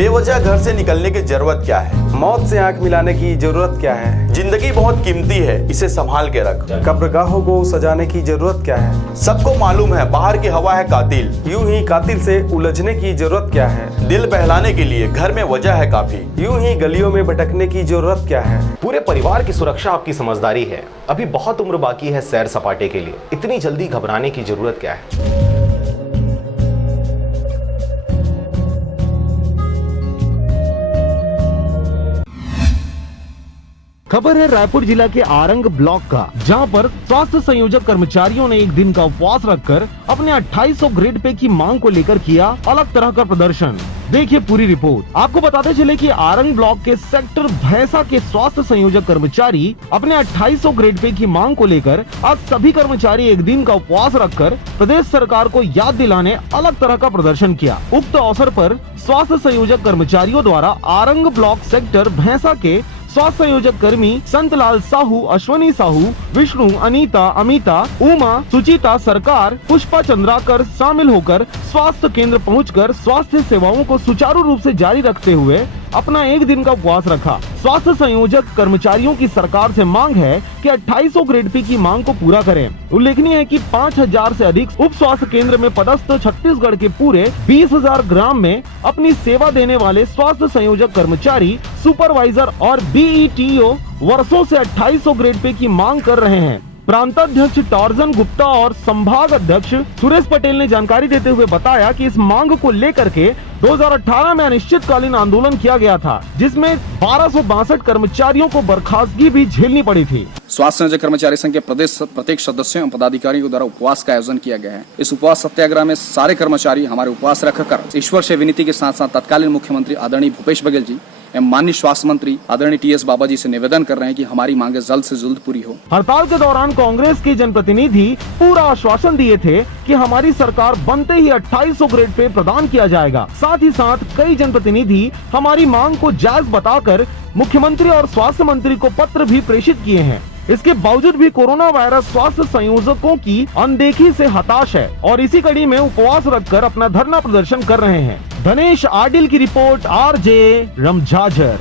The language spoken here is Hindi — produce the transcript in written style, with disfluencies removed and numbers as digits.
बेवजह घर से निकलने की जरूरत क्या है? मौत से आंख मिलाने की जरूरत क्या है? जिंदगी बहुत कीमती है, इसे संभाल के रख। कब्रगाहों को सजाने की जरूरत क्या है? सबको मालूम है बाहर की हवा है कातिल। यूं ही कातिल से उलझने की जरूरत क्या है? दिल बहलाने के लिए घर में वजह है काफी। यूं ही गलियों में भटकने की जरूरत क्या है? पूरे परिवार की सुरक्षा आपकी समझदारी है। अभी बहुत उम्र बाकी है सैर सपाटे के लिए, इतनी जल्दी घबराने की जरूरत क्या है? खबर है रायपुर जिला के आरंग ब्लॉक का, जहां पर स्वास्थ्य संयोजक कर्मचारियों ने एक दिन का उपवास रखकर अपने 2800 ग्रेड पे की मांग को लेकर किया अलग तरह का प्रदर्शन। देखिए पूरी रिपोर्ट। आपको बताते चले कि आरंग ब्लॉक के सेक्टर भैंसा के स्वास्थ्य संयोजक कर्मचारी अपने 2800 ग्रेड पे की मांग को लेकर आज सभी कर्मचारी एक दिन का उपवास रखकर प्रदेश सरकार को याद दिलाने अलग तरह का प्रदर्शन किया। उक्त अवसर पर स्वास्थ्य संयोजक कर्मचारियों द्वारा आरंग ब्लॉक सेक्टर भैंसा के स्वास्थ्य संयोजक कर्मी संतलाल साहू, अश्वनी साहू, विष्णु, अनीता, अमिता, उमा, सुचिता, सरकार, पुष्पा चंद्राकर शामिल होकर स्वास्थ्य केंद्र पहुंचकर स्वास्थ्य सेवाओं को सुचारू रूप से जारी रखते हुए अपना एक दिन का उपवास रखा। स्वास्थ्य संयोजक कर्मचारियों की सरकार से मांग है कि 2800 ग्रेड पे की मांग को पूरा करें। उल्लेखनीय है कि 5000 से अधिक उप स्वास्थ्य केंद्र में पदस्थ छत्तीसगढ़ के पूरे 20,000 ग्राम में अपनी सेवा देने वाले स्वास्थ्य संयोजक कर्मचारी, सुपरवाइजर और बीईटीओ वर्षों से 2800 ग्रेड पे की मांग कर रहे हैं। प्रांताध्यक्ष टार्जन गुप्ता और संभाग अध्यक्ष सुरेश पटेल ने जानकारी देते हुए बताया कि इस मांग को लेकर के 2018 में अनिश्चितकालीन आंदोलन किया गया था, जिसमें 1262 कर्मचारियों को बर्खास्तगी भी झेलनी पड़ी थी। स्वास्थ्य संयोजक कर्मचारी संघ के प्रदेश प्रत्येक सदस्यों एवं पदाधिकारियों द्वारा उपवास का आयोजन किया गया है। इस उपवास सत्याग्रह में सारे कर्मचारी हमारे उपवास रखकर ईश्वर से विनती के साथ साथ तत्कालीन मुख्यमंत्री आदरणीय भूपेश बघेल जी एवं माननीय स्वास्थ्य मंत्री आदरणीय टीएस बाबा जी से निवेदन कर रहे हैं कि हमारी मांगे जल्द से जल्द पूरी हो। हड़ताल के दौरान कांग्रेस के जनप्रतिनिधि पूरा आश्वासन दिए थे कि हमारी सरकार बनते ही 2800 ग्रेड पे प्रदान किया जाएगा। साथ ही साथ कई जनप्रतिनिधि हमारी मांग को जायज बताकर मुख्यमंत्री और स्वास्थ्य मंत्री को पत्र भी प्रेषित किए हैं। इसके बावजूद भी कोरोना वायरस स्वास्थ्य संयोजकों की अनदेखी से हताश है और इसी कड़ी में उपवास रखकर अपना धरना प्रदर्शन कर रहे हैं। धनेश आडिल की रिपोर्ट, आरजे रमझाझर।